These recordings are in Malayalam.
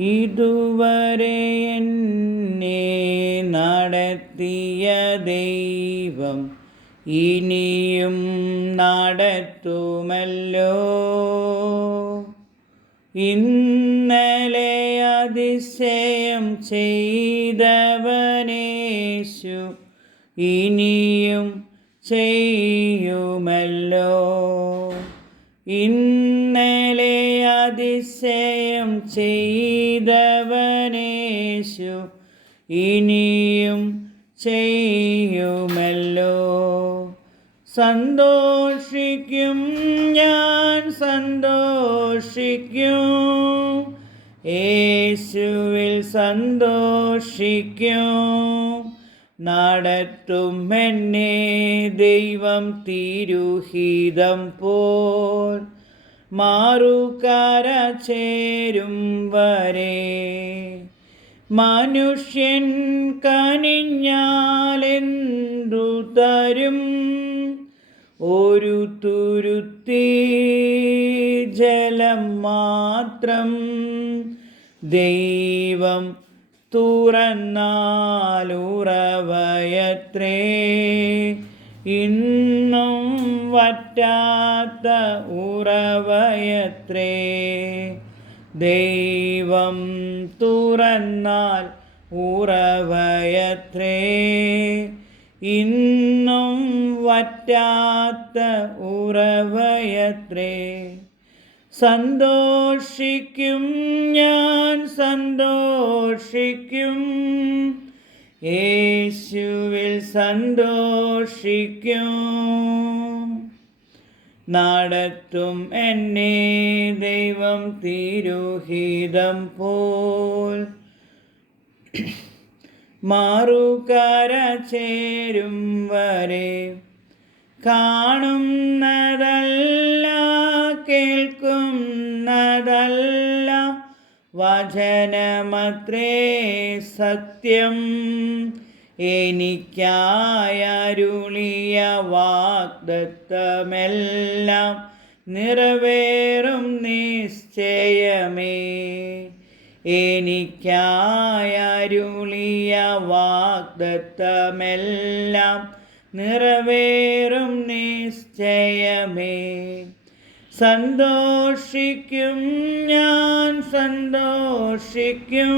ഇതുവരെ എന്നെ നടത്തിയ ദൈവം ഇനിയും നടത്തുമല്ലോ. ഇന്നലെ അതിശയം ചെയ്തവനേശു ഇനിയും ചെയ്യുമല്ലോ. ഇന്നലെ അതിശയം ചെയ്തവനേശു ഇനിയും ചെയ്യുമല്ലോ. സന്തോഷിക്കും ഞാൻ സന്തോഷിക്കും. യേശുവിൽ സന്തോഷിക്കും. നടത്തും എന്നെ ദൈവം തിരുഹിതം പോൽ. മാറുകാര ചേരും വരെ. മനുഷ്യൻ കനിഞ്ഞാലെന്തു തരും? ഒരു തുരുത്തി ജലം മാത്രം ദൈവം തുറന്നാലുറവയത്രേ. ഇന്നും വറ്റാത്ത ഉറവയത്രേ ദൈവം തുറന്നാൽ ഉറവയത്രേ. ഇന്നും വറ്റാത്ത ഉറവയത്രേ സന്തോഷിക്കും ഞാൻ സന്തോഷിക്കും യേശുവിൽ സന്തോഷിക്കും. നടത്തും എന്നെ ദൈവം തിരുഹിതം പോൽ. മാറുകര ചേരും വരെ കാണുന്നതല്ല വചനമത്രേ സത്യം. എനിക്കായരുളിയ വാഗ്ദത്തമെല്ലാം നിറവേറും നിശ്ചയമേ. എനിക്കായരുളിയ വാഗ്ദത്തമെല്ലാം നിറവേറും നിശ്ചയമേ. സന്തോഷിക്കും ഞാൻ സന്തോഷിക്കും.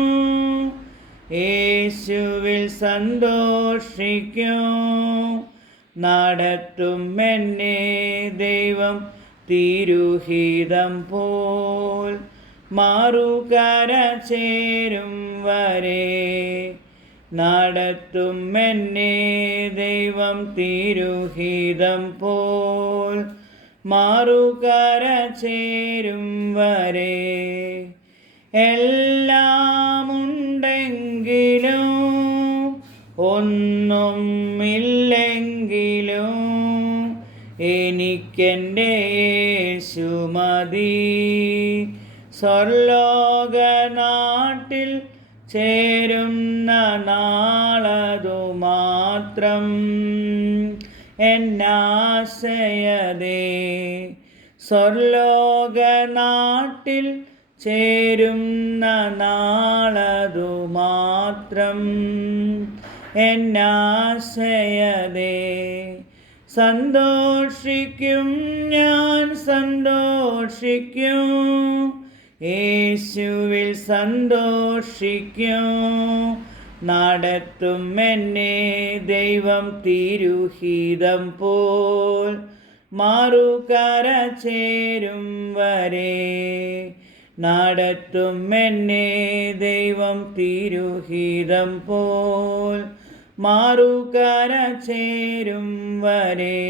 യേശുവിൽ സന്തോഷിക്കും. നടത്തും എന്നെ ദൈവം തിരുഹിതം പോൽ. മാറുകര ചേരും വരെ നടത്തും എന്നെ ദൈവം തിരുഹിതം പോൽ. മാറുകര ചേരും വരെ. എല്ലാമുണ്ടെങ്കിലും ഒന്നും ഇല്ലെങ്കിലും എനിക്കെന്റെ യേശുമതി സ്വർലോക നാട്ടിൽ ചേരുന്ന നാളതു മാത്രം എന്നാശയതേ. സ്വർലോകനാട്ടിൽ ചേരുന്ന നാളതു മാത്രം എന്നാശയതേ. സന്തോഷിക്കും ഞാൻ സന്തോഷിക്കും. യേശുവിൽ സന്തോഷിക്കും. നടത്തും എന്നെ ദൈവം തിരുഹിതം പോൽ. മാറുകര ചേരും വരെ നടത്തും എന്നെ ദൈവം തിരുഹിതം പോൽ. മാറുകര ചേരും വരെ